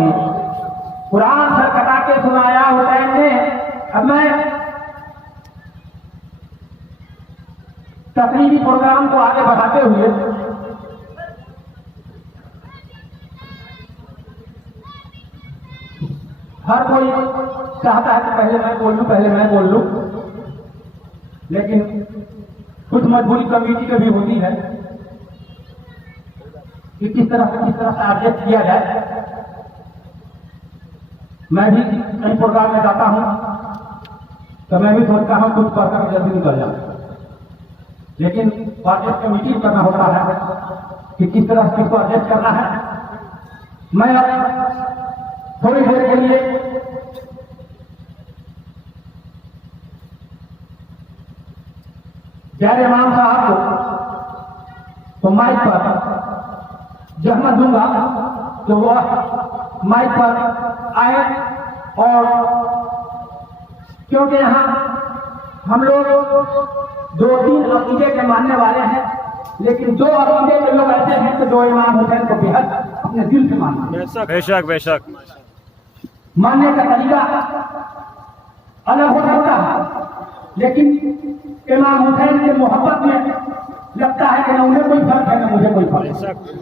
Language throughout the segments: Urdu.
ہوگی. قرآن سر کٹا کے سنایا حسین نے. اب میں تقریبی پروگرام کو آگے بڑھاتے ہوئے ہر کوئی چاہتا ہے کہ پہلے میں بول لوں لیکن کچھ مجبوری کمیٹی کی بھی ہوتی ہے کہ کس طرح سے آبجیکٹ کیا جائے. میں بھی کئی پروگرام میں جاتا ہوں تو میں بھی سوچتا ہوں کچھ پڑھ کر جلدی نکل جاؤں, لیکن آبجیکٹ کمیٹی کرنا ہوتا ہے کہ کس طرح سے اس کو ایڈجسٹ کرنا ہے. میں تھوڑی دیر کے لیے پیارے امام صاحب کو مائک پر زحمت دوں گا کہ وہ مائک پر آئے, اور کیونکہ یہاں ہم لوگ 2-3 عقیدے کے ماننے والے ہیں, لیکن 2 عقیدے کے لوگ ایسے ہیں کہ جو امام حسین کو بےحد اپنے دل سے مانتے ہیں. بے شک ماننے کا طریقہ الگ ہو سکتا ہے, لیکن امام حسین کی محبت میں لگتا ہے کہ نہ انہیں کوئی فرق ہے نہ مجھے کوئی فرق ہے.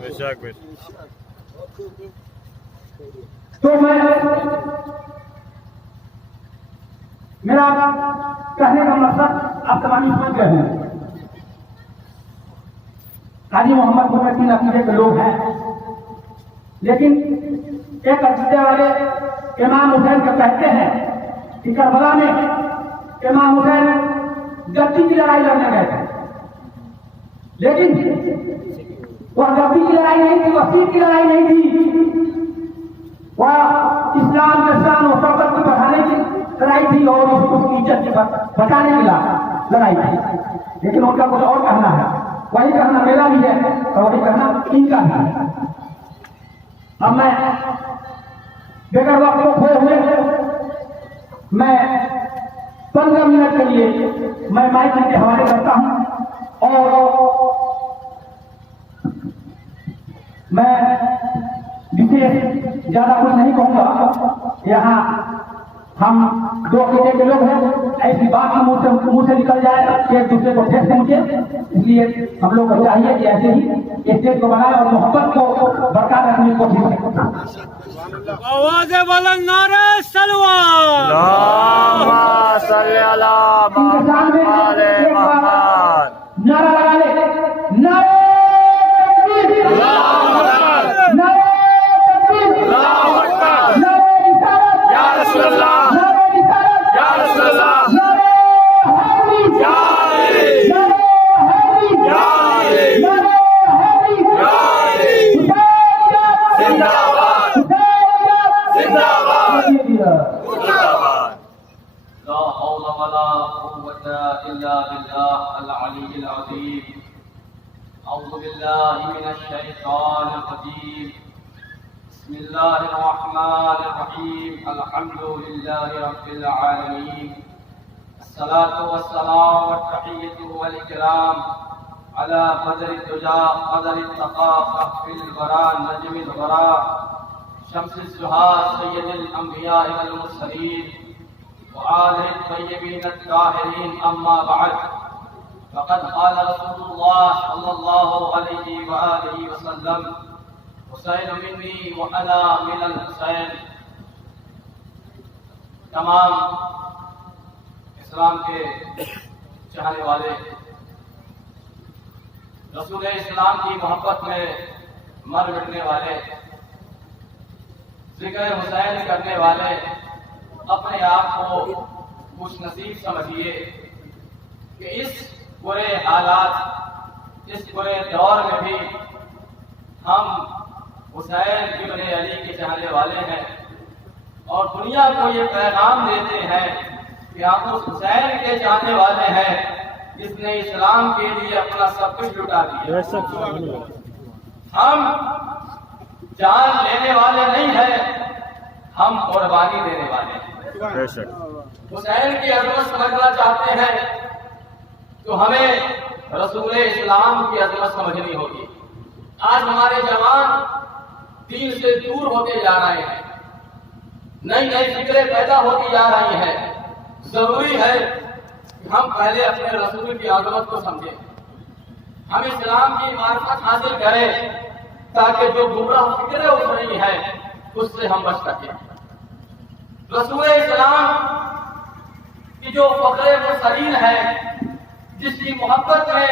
بے شک تو میرا کہنے کا مقصد آپ تمام سمجھ گئے ہیں. قاضی محمد کو 3 عقیدے کے لوگ ہیں, لیکن ایک عقیدے والے امام حسین کا کہتے ہیں کہ کربلا میں امام حسین گدی کی لڑائی لڑنے گئے تھے, لیکن وہ گدی کی لڑائی نہیں تھی, وہ سیٹ کی لڑائی نہیں تھی, وہ اسلام کے شان و شوکت کو بڑھانے کی لڑائی تھی اور اس کی عزت کو بچانے کی لڑائی تھی. لیکن ان کا کچھ اور کہنا ہے, وہی کہنا میرا بھی ہے اور وہی کہنا ان کا بھی ہے. اب میں بغیر وقت کو کھوئے ہوئے میں 15 منٹ کے لیے میں مائک کے حوالے کرتا ہوں, اور میں وشیش زیادہ کچھ نہیں کہوں گا. یہاں ہم 2 عقیدے کے لوگ ہیں, ایسی بات ہم منہ سے نکل جائے کہ ایک دوسرے کو ٹھیک پہنچے, اس لیے ہم لوگ کو چاہیے کہ ایسے ہی اسٹیج کو بنائے اور محبت کو برقرار رکھنے کی کوشش کریں. آواز بلند نعرہ سلوات اللہم صلی علی محمد نعرہ لگا لے, نعرہ تکبیر, نعرہ تکبیر, نعرہ رسالت, یا رسول اللہ, نعرہ رسالت, یا رسول اللہ, نعرہ حیدری, یا علی, نعرہ حیدری, یا علی, نعرہ حیدری, یا علی, زندہ باد, زندہ باد, زندہ باد. لا حول ولا قوة إلا بالله العلي العظيم. أعوذ بالله من الشيطان الرجيم. بسم الله الرحمن الرحيم. الحمد لله رب العالمين. الصلاة والسلام والتحية والإكرام على قدر الدجى قدر الثقافة في البراء نجم البراء شمس الزهاد سيد الأنبياء والمرسلين وآله الطيبين الطاهرين. أما بعد, فقد قال رسول الله صلى الله عليه وآله وسلم: حسین منی وأنا من الحسین. تمام اسلام کے چاہنے والے, رسول اسلام کی محبت میں مر مٹنے والے, ذکر حسین کرنے والے, اپنے آپ کو خوش نصیب سمجھیے کہ اس برے حالات, اس برے دور میں بھی ہم حسین ابن علی کے چاہنے والے ہیں, اور دنیا کو یہ پیغام دیتے ہیں کہ ہم اس حسین کے چاہنے والے ہیں جس نے اسلام کے لیے اپنا سب کچھ لٹا دیا. ہم جان لینے والے نہیں ہیں, ہم قربانی دینے والے ہیں. حسین کی عظمت سمجھنا چاہتے ہیں تو ہمیں رسول اسلام کی عظمت سمجھنی ہوگی. آج ہمارے جوان دین سے دور ہوتے جا رہے ہیں, نئی نئی فکریں پیدا ہوتی جا رہی ہیں. ضروری ہے کہ ہم پہلے اپنے رسول کی عظمت کو سمجھیں. ہم اسلام کی معرفت حاصل کریں تاکہ جو گمراہ فکریں اٹھ رہی ہیں اس سے ہم بچ سکیں. رسول اسلام کی جو فخر مسرین ہے، جس کی محبت میں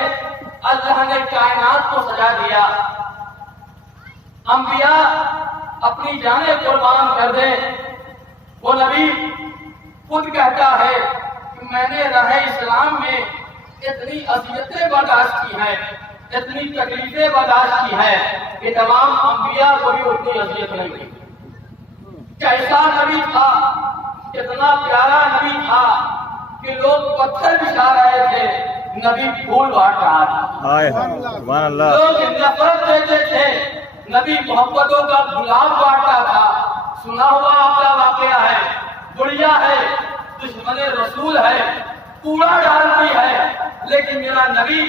اللہ نے کائنات کو سجا دیا، انبیاء اپنی جانیں قربان کر دیں. وہ نبی خود کہتا ہے کہ میں نے راہ اسلام میں اتنی اذیتیں برداشت کی ہیں، اتنی تکلیفیں برداشت کی ہیں کہ تمام انبیاء کو بھی اتنی اذیت نہیں کی. کیسا نبی تھا، کتنا پیارا نبی تھا کہ لوگ پتھر بچھا رہے تھے، نبی پھول بانٹ رہا تھا. سبحان اللہ. لوگ نفرت دیتے تھے، نبی محبتوں کا گلاب بانٹتا تھا. سنا ہوا آپ کا واقعہ ہے، بڑھیا ہے، دشمن رسول ہے، کوڑا ڈالتی ہے، لیکن میرا نبی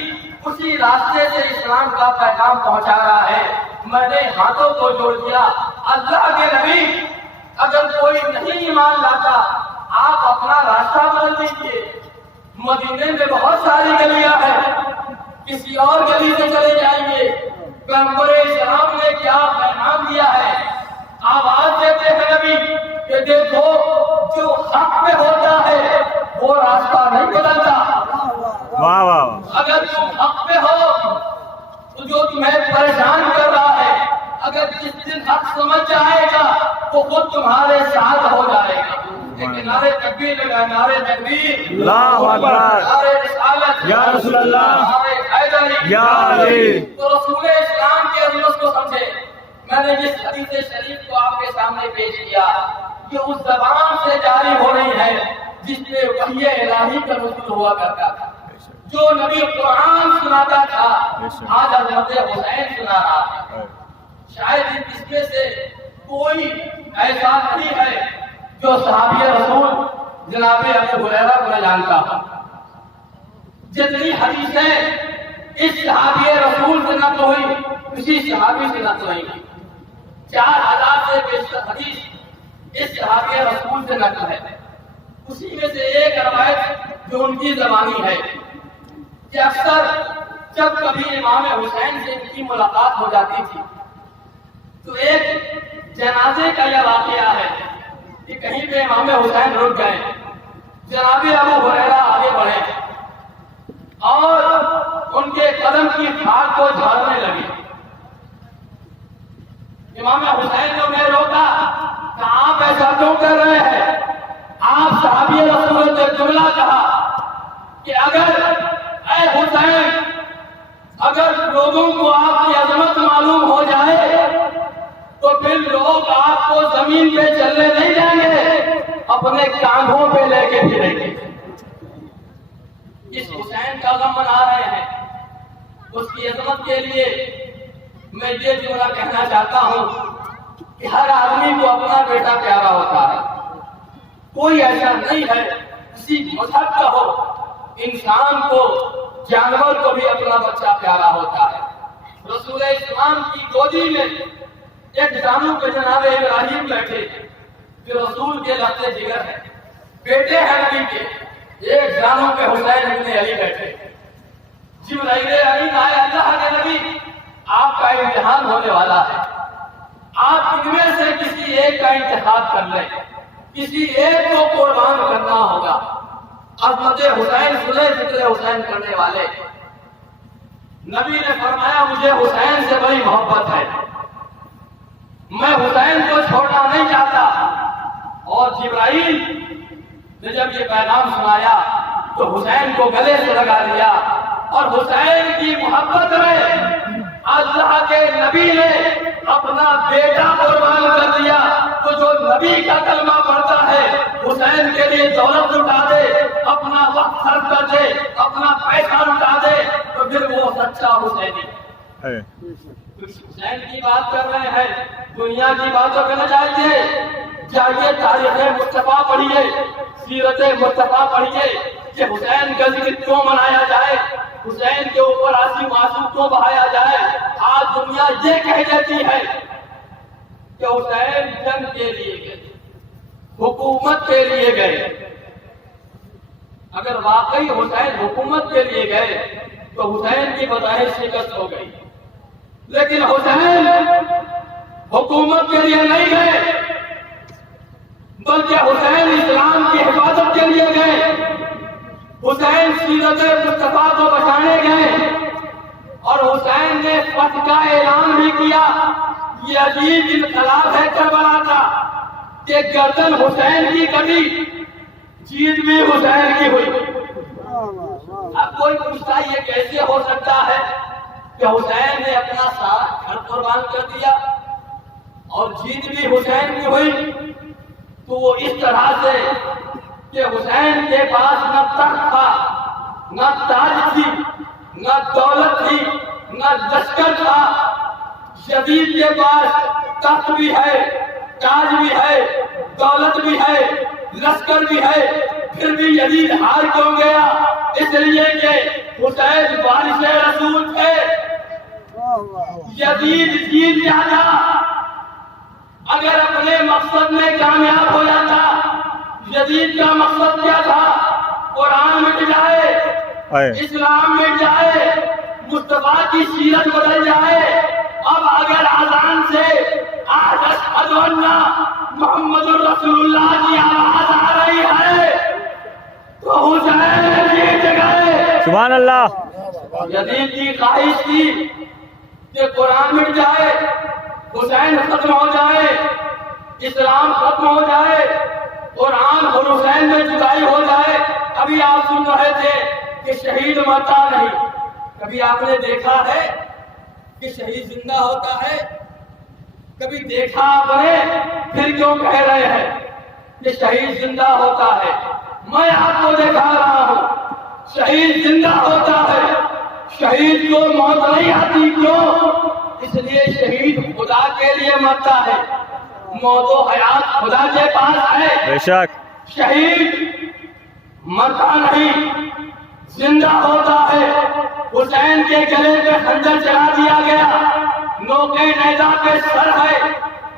اسی راستے سے اسلام کا پیغام پہنچا رہا ہے. میں نے ہاتھوں کو جوڑ دیا. اللہ کے نبی، اگر کوئی نہیں ایمان لاتا آپ اپنا راستہ بدل دیجیے. مدینے میں بہت ساری گلیاں ہیں، کسی اور گلی سے چلے جائیے. پیغمبر اسلام نے کیا پیغام دیا ہے؟ آواز دیتے ہیں نبی کہ دیکھو جو حق پہ ہوتا ہے وہ راستہ نہیں بدلتا. واہ واہ. اگر تم حق پہ ہو تو جو تمہیں پریشان کر رہا ہے، اگر جس دن حق سمجھ جائے گا وہ خود تمہارے ساتھ ہو جائے گا. لیکن نعرے تکبیر لگا، نعرے تکبیر، اللہ اکبر، نعرے رسالت، یا رسول اللہ، نعرے حیدری، یا علی. تو رسول اسلام کی عظمت کو سمجھے. میں نے جس حدیث شریف کو آپ کے سامنے پیش کیا یہ اس زبان سے جاری ہو رہی ہے جس میں وحی الہی کا نزول ہوا کرتا تھا. جو نبی قرآن سناتا تھا آج حضرت حسین سنا رہا ہے. شاید اس میں سے کوئی ایسا نہیں ہے جو صحابی رسول جناب ابو ہریرہ کو نہ جانتا. جتنی حدیثیں اس صحابی رسول سے نقل ہوئی اسی صحابی سے نقل ہوئی. 4000 سے بیشتر حدیث اس صحابی رسول سے نقل ہے. اسی میں سے ایک روایت جو ان کی زبانی ہے کہ اکثر جب کبھی امام حسین سے ان کی ملاقات ہو جاتی تھی تو ایک جنازے کا یہ واقعہ ہے کہ کہیں پہ امام حسین رک گئے، جناب ابو ہریرہ آگے بڑھے اور ان کے قدم کی کھال کو جھاڑنے لگے. امام حسین نے انہیں روکا کہ آپ ایسا کیوں کر رہے ہیں؟ آپ صحابی رسول نے جملہ کہا کہ اگر اے حسین، اگر لوگوں کو آپ کی عظمت معلوم ہو جائے تو پھر لوگ آپ کو زمین پہ چلنے نہیں جائیں گے، اپنے کاندھوں پہ لے کے پھریں گے. اس حسین کا غم منا رہے ہیں. اس کی عظمت کے لیے میں یہ جملہ کہنا چاہتا ہوں کہ ہر آدمی کو اپنا بیٹا پیارا ہوتا ہے. کوئی ایسا نہیں ہے کسی مذہب کا ہو، انسان کو، جانور کو بھی اپنا بچہ پیارا ہوتا ہے. رسول اسلام کی گودی میں ایک جانو پہ جناب ابراہیم بیٹھے جو رسول کے لگتے جگر ہیں، بیٹے ہیں نبی کے. ایک جانو پہ حسین ابن علی بیٹھے. جبرائیل امین آئے، اللہ کے نبی آپ کا امتحان ہونے والا ہے، آپ ان میں سے کسی ایک کا انتخاب کر لیں، کسی ایک کو قربان کرنا ہوگا. عظمت حسین سنے ذکر حسین کرنے والے نبی نے فرمایا مجھے حسین سے بڑی محبت ہے، میں حسین کو چھوڑنا نہیں چاہتا. اور جبرائیل نے جب یہ پیغام سنایا تو حسین کو گلے سے لگا لیا اور حسین کی محبت میں اللہ کے نبی نے اپنا بیٹا قربان کر دیا. تو جو نبی کا کلمہ پڑھتا ہے حسین کے لیے دولت لٹا دے، اپنا وقت خرچ کر دے، اپنا پیسہ لٹا دے، تو پھر وہ سچا حسینی. حسین کی بات کر رہے ہیں، دنیا کی باتوں پہ نہ جائیے. جائیے تاریخ مصطفیٰ پڑھیے، سیرت مصطفیٰ پڑھیے کہ حسین کا ذکر کیوں منایا جائے، حسین کے اوپر آنسو معصوم کیوں بہایا جائے. آج دنیا یہ کہہ دیتی ہے کہ حسین جنگ کے لیے گئے، حکومت کے لیے گئے. اگر واقعی حسین حکومت کے لیے گئے تو حسین کی بظاہر شکست ہو گئی، لیکن حسین حکومت کے لیے نہیں گئے، بلکہ حسین اسلام کی حفاظت کے لیے گئے. حسین سیرت مصطفیٰ کو بچانے گئے اور حسین نے فتح کا اعلان بھی کیا. یہ عجیب انقلاب ہے کربلا کا کہ گردن حسین کی کبھی جیت بھی حسین کی ہوئی. اب کوئی پوچھتا یہ کیسے ہو سکتا ہے کہ حسین نے اپنا سارا گھر قربان کر دیا اور جیت بھی حسین کی ہوئی؟ تو وہ اس طرح سے کہ حسین کے پاس نہ تخت تھا، نہ تاج تھی، نہ دولت تھی، نہ لشکر تھا. یزید کے پاس تخت بھی ہے، تاج بھی ہے، دولت بھی ہے، لشکر بھی ہے، پھر بھی یزید ہار کیوں گیا؟ اس لیے کہ حسین وارث رسول تھے. یزید جیت جاتا اگر اپنے مقصد میں کامیاب ہو جاتا. یزید کا مقصد کیا تھا؟ قرآن مٹ جائے، اسلام مٹ جائے، مصطفیٰ کی سیرت بدل جائے. اب اگر اذان سے اشہد ان محمد رسول اللہ کی آواز آ رہی ہے تو حسین جیت گئے. سبحان اللہ. یزید کی خواہش تھی کہ قرآن مٹ جائے، حسین ختم ہو جائے، اسلام ختم ہو جائے، قرآن اور حسین میں جدائی ہو جائے. ابھی آپ سن رہے تھے کہ شہید مرتا نہیں. کبھی آپ نے دیکھا ہے کہ شہید زندہ ہوتا ہے؟ کبھی دیکھا آپ نے؟ پھر کیوں کہہ رہے ہیں کہ شہید زندہ ہوتا ہے؟ میں آپ کو دکھا رہا ہوں شہید زندہ ہوتا ہے. شہید کو موت نہیں آتی. کیوں؟ اس لیے شہید خدا کے لیے مرتا ہے. موت و حیات خدا کے پاس ہے. بے شک. شہید مرتا نہیں، زندہ ہوتا ہے. حسین کے گلے پہ خنجر چلا دیا گیا، نوکے نیزہ پہ سر ہے.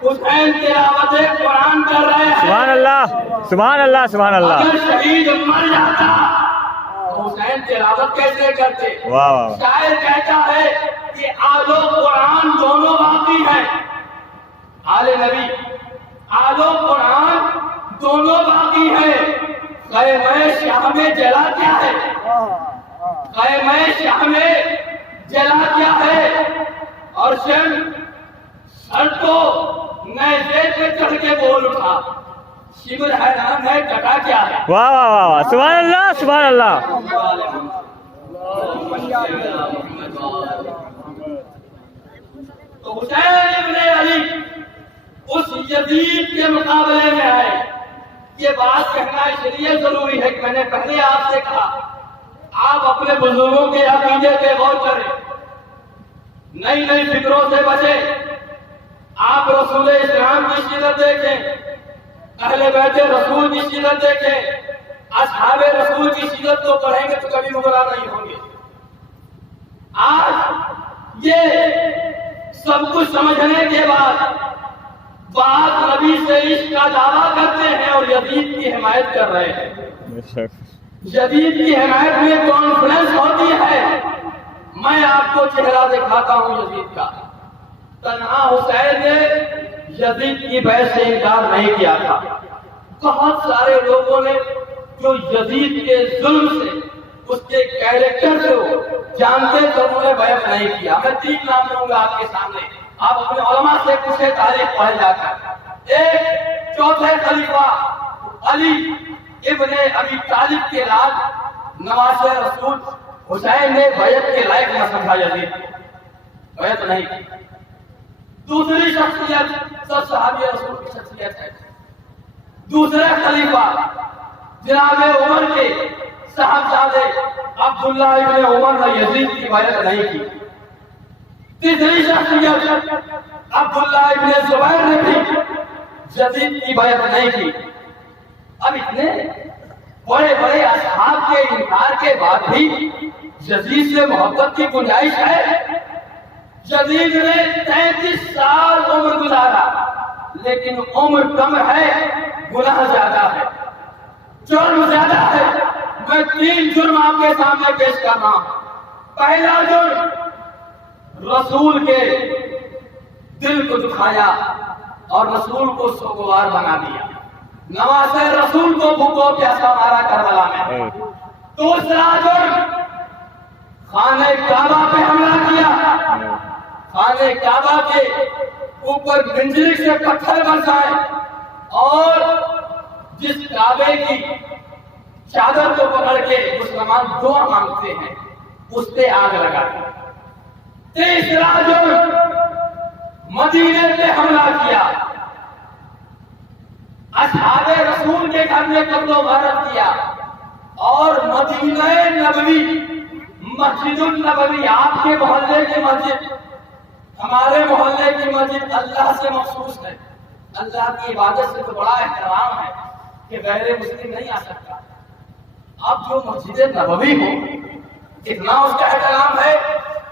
حسین تلاوت قرآن کر رہے ہیں. سبحان اللہ، سبحان اللہ، سبحان اللہ. اگر شہید مر جاتا تو حسین تلاوت کیسے کرتے؟ واہ واہ. شاعر کہتا ہے کہ آل و قرآن دونوں باقی ہیں. آل نبی، آل و قرآن دونوں باقی ہیں. خیمہ شاہ میں جلا کیا ہے؟ خیمہ شاہ میں جلا کیا ہے؟ اور سر کو نیزے پہ چڑھ کے بول اٹھا، شبر حیران ہے کٹا کیا ہے؟ واہ واہ واہ واہ. سبحان اللہ، سبحان اللہ. تو حسین ابن علی اس یزید کے مقابلے میں آئے. یہ بات کہنا اس لیے ضروری ہے کہ میں نے پہلے آپ سے کہا آپ اپنے بزرگوں کے عقیدے پہ غور کریں، نئی نئی فکروں سے بچیں. آپ رسول اسلام کی سیرت دیکھیں، اہل بیت رسول کی سیرت دیکھیں، اصحاب رسول کی سیرت کو پڑھیں گے تو کبھی گمراہ نہیں ہوں گے. آج یہ سب کچھ سمجھنے کے بعد بعض نبی سے عشق کا دعویٰ کرتے ہیں اور یزید کی حمایت کر رہے ہیں. بے شک. یزید کی حمایت میں کانفرنس ہوتی ہے. میں آپ کو چہرہ دکھاتا ہوں یزید کا. تنہا حسین نے یزید کی بیعت سے انکار نہیں کیا تھا. بہت سارے لوگوں نے جو یزید کے ظلم سے، اس کے کیریکٹر سے جانتے تو انہوں نے بیعت نہیں کیا. میں 3 نام لوں گا آپ کے سامنے، آپ اپنے علماء سے پوچھے تاریخ پڑھ جا کر. ایک چوتھے خلیفہ علی ابن ابی طالب کے لال نواز رسول حسین نے بیعت کے لائق نہ سمجھا یزید، بیعت نہیں کی. دوسری شخصیت سب صحابی رسول کی شخصیت ہے. دوسرے خلیفہ جناب عمر کے صاحبزادے عبداللہ ابن عمر نے یزید کی بیعت نہیں کی. تیسری شخصیت عبداللہ ابن زبیر نے بھی یزید کی بیعت نہیں کی. اب اتنے بڑے بڑے اصحاب کے انکار کے بعد بھی یزید سے محبت کی گنجائش ہے. یزید نے 33 سال عمر گزارا، لیکن عمر کم ہے گناہ زیادہ ہے، جرم زیادہ ہے۔ میں 3 جرم آپ کے سامنے پیش کر رہا ہوں۔ پہلا جرم، رسول کے دل کو دکھایا اور رسول کو سوگوار بنا دیا، نواز رسول کو بھوکو پیاسا مارا کربلا میں۔ دوسرا جرم، خانہ کعبہ پہ حملہ کیا، خانہ کعبہ کے اوپر منجلک سے پتھر برسائے اور جس کعبے کی چادر کو پکڑ کے مسلمان دعا مانگتے ہیں اس پہ آگ لگا دی۔ تیسرا جرم، مدینے پہ حملہ کیا، اصحاب رسول کے گھر میں قتل و غارت کیا اور مدینہ نبوی، مسجد النبوی، آپ کے محلے کی مسجد، ہمارے محلے کی مسجد اللہ سے مخصوص ہے، اللہ کی عبادت سے تو بڑا احترام ہے کہ غیر مسلم نہیں آ سکتا۔ اب جو مسجد نبوی ہو، اتنا اس کا احترام ہے،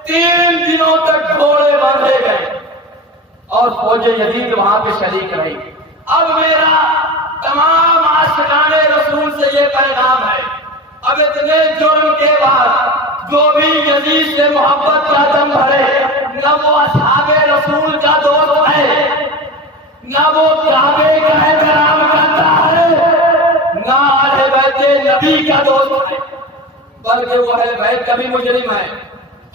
3 دنوں تک گھوڑے باندھے گئے اور فوج یزید وہاں پہ شریک رہی۔ اب میرا تمام عاشقان رسول سے یہ پیغام ہے، اب اتنے جرم کے بعد جو بھی یزید سے محبت کا دم بھرے، نہ وہ اصحاب رسول کا دوست ہے، نہ وہ کعبے کا احترام کرتا ہے، نہ اہل بیت نبی کا دوست ہے، بلکہ وہ اہل بیت کا بھی مجرم ہے،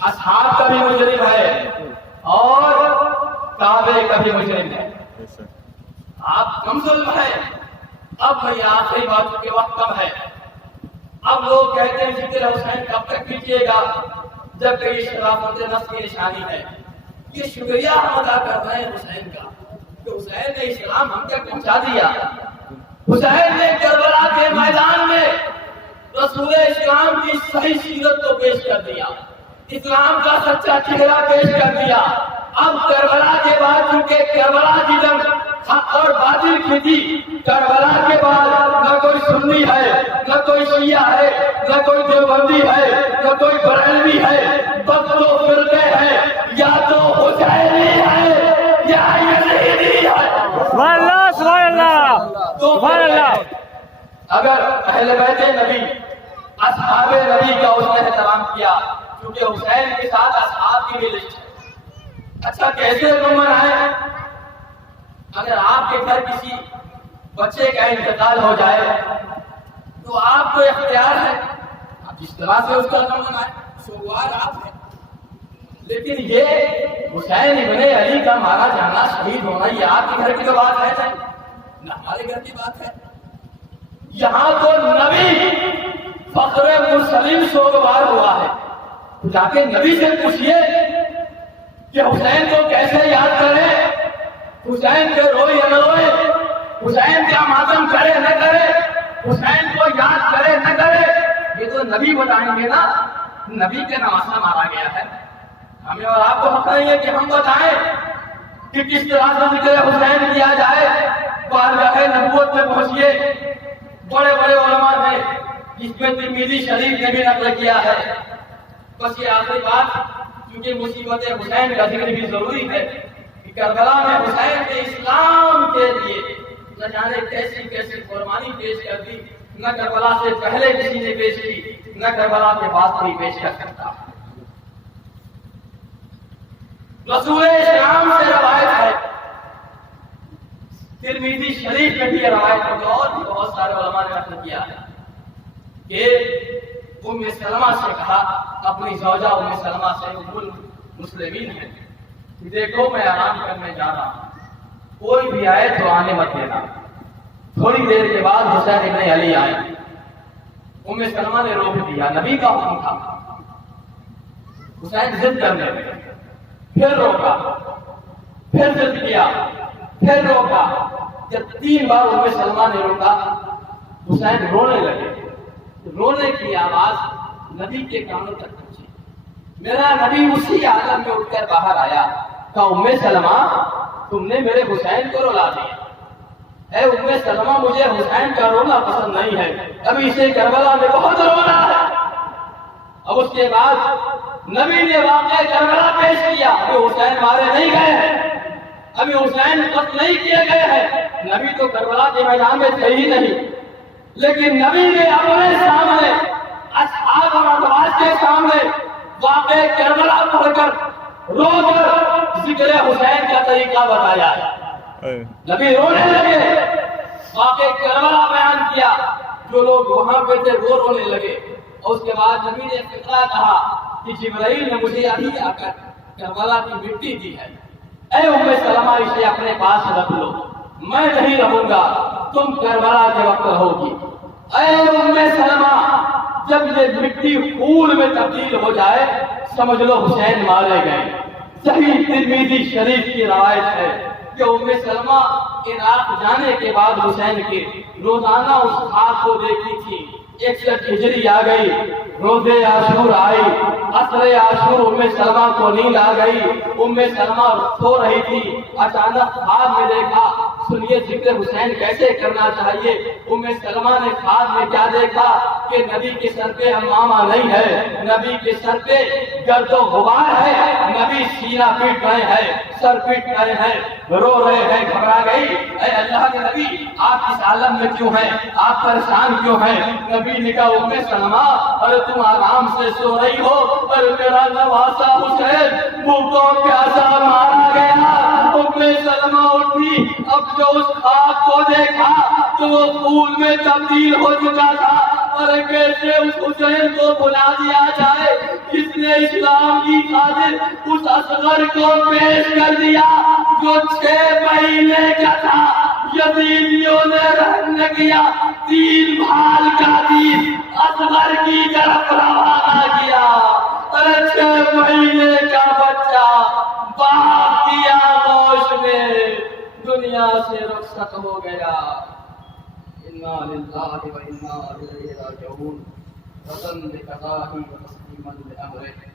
اصحاب کا بھی مجرم ہے اور کعبے کا بھی مجرم ہے۔ آپ کم ظلم ہے۔ اب میں آخری بات کے وقت کم ہے، اب لوگ کہتے ہیں ذکر حسین کب تک کیجیے گا جب کہ شرافت نفس کی نشانی ہے۔ یہ شکریہ ہم ادا کر رہے ہیں حسین کا کہ حسین نے اسلام ہم تک پہنچا دیا، حسین نے کربلا کے میدان میں رسول اسلام کی صحیح سیرت کو پیش کر دیا، اسلام کا سچا چہرہ پیش کر دیا۔ اب کربلا کے بعد چونکہ کربلا کی جنگ حق اور باطل کی تھی، کربلا کے بعد نہ کوئی سنی ہے، نہ کوئی شیعہ ہے، نہ کوئی دیوبندی ہے، نہ کوئی بریلوی ہے، بس 2 فرقے ہیں، یا تو حسینی ہے یا یزیدی ہے۔ سبحان اللہ، سبحان اللہ، سبحان اللہ۔ اگر اہل بیت نبی، اصحاب نبی کا اس نے احترام کیا، کیونکہ حسین کے ساتھ اصحاب کی بھی لسٹ ہے۔ اچھا کیسے نمبر ہے؟ اگر آپ کے گھر کسی بچے کا انتقال ہو جائے تو آپ کو اختیار ہے، آپ جس طرح سے اس کا غم منائیں، سوگوار آپ ہیں، لیکن یہ حسین ابن علی کا مارا جانا، شہید ہونا، یہ آپ کے گھر کی تو بات ہے نہ ہمارے گھر کی بات ہے۔ یہاں تو نبی فخر مرسلین سوگوار ہوا ہے، تو جا کے نبی سے پوچھئے کہ حسین کو کیسے یاد کریں، حسین پہ روئے یا نہ روئے، حسین کا ماتم کرے نہ کرے، حسین کو یاد کرے نہ کرے، یہ تو نبی بتائیں گے نا۔ نبی کے نواسا مارا گیا ہے، ہمیں اور آپ کو حق نہیں ہے کہ ہم بتائیں کہ کس طرح سے ذکر حسین کیا جائے۔ بارگاہ نبوت میں پہنچیے، بڑے بڑے علماء نے جس میں ترمذی شریف نے بھی نقل کیا ہے۔ بس یہ آخری بات، کیونکہ مصیبت حسین کا ذکر بھی ضروری ہے کہ کربلا میں حسین نے اسلام کے لیے نہ جانے کیسی کیسی قربانی پیش کر دی، نہ کربلا سے پہلے کسی نے پیش کی، نہ کربلا کے بعد کوئی پیش کر سکتا۔ رسول اسلام سے روایت ہے، ترمذی شریف میں بھی یہ روایت ہے، اور بھی بہت سارے علماء نے نقل کیا ہے کہ ام سلمہ سے کہا، اپنی زوجہ ام سلمہ سے، ام المسلمین ہے، کہ دیکھو میں آرام کرنے جا رہا ہوں، کوئی بھی آئے تو آنے مت دینا۔ تھوڑی دیر کے بعد حسین ابن علی آئے، ام سلمہ نے روک دیا، نبی کا حکم تھا۔ حسین ضد کرنے لگے، پھر روکا، پھر ضد کیا، پھر روکا۔ جب 3 بار ام سلمہ نے روکا، حسین رونے لگے۔ رونے کی آواز نبی کے کانوں تک پہنچی۔ میرا نبی اسی عالم میں اٹھ کر باہر آیا، کہا ام سلمہ تم نے میرے حسین کو رلا دیا۔ اے ام سلمہ مجھے حسین کا رونا پسند نہیں ہے، ابھی اسے کربلا میں بہت رونا ہے۔ اب اس کے بعد نبی نے واقعہ کربلا پیش کیا، ابھی حسین مارے نہیں گئے ہیں، ابھی حسین قتل نہیں کیے گئے ہیں، نبی تو کربلا کے میدان میں تھے ہی نہیں، لیکن نبی نے اپنے سامنے اصحاب اور ازواج کے سامنے واقع کربلا پڑھ کر رو کر ذکر حسین کا طریقہ بتایا ہے۔ نبی رونے لگے، واقع کربلا بیان کیا، جو لوگ وہاں پہ تھے وہ رونے لگے، اور اس کے بعد نبی نے فقرہ کہا کہ جبرائیل نے مجھے ابھی آ کر کربلا کی مٹی دی ہے، اے ام سلمہ اسے اپنے پاس رکھ لو، میں نہیں رہوں گا، تم کربلا کے وقت رہو گی۔ اے ام سلمہ جب یہ مٹی خون میں تبدیل ہو جائے سمجھ لو حسین مارے گئے۔ صحیح ترمذی شریف کی روایت ہے کہ ام سلمہ عراق جانے کے بعد حسین کے روزانہ اس خواب کو دیکھی تھی۔ 61 ہجری آ گئی، روزے عاشور آئی، عصر عاشور ام سلمہ کو نیند آ گئی، ام سلمہ سو رہی تھی، اچانک خواب میں دیکھا، سنیے ذکر حسین کیسے کرنا چاہیے۔ ام سلمہ نے خواب میں کیا دیکھا کہ نبی کے سر پہ امامہ نہیں ہے، نبی کے سر پہ گرد و غبار ہے، نبی سینہ پیٹ رہے ہیں، سر پیٹ رہے ہیں، رو رہے ہیں، گھبرا گئی، اے اللہ کے نبی آپ اس عالم میں کیوں ہیں، آپ پریشان کیوں ہیں؟ نبی نے کہا ام سلمہ ارے تم آرام سے سو رہی ہو، اور میرا نواسا حسین بھوکوں پیاسا مارا گیا۔ ام سلمہ اٹھی، اب جو اس خواب کو دیکھا تو وہ خون میں تبدیل ہو چکا تھا، اور کیسے اس حسین کو بلا دیا جائے جس نے اسلام کی خاطر اس اصغر کو پیش کر دیا جو 6 مہینے کا تھا۔ یزیدیوں نے رحم نہ کیا، 3 بھال کا دین اصغر کی طرف روانہ کیا۔ ارے 6 مہینے کا بچہ باپ کی آغوش میں دنیا سے رخصت ہو گیا۔ انا للہ و انا الیہ راجعون، رضا بقضائہ و تسلیما لامرہ۔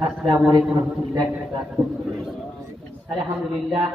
السلام علیکم ورحمۃ اللہ وبرکاتہ۔ الحمدللہ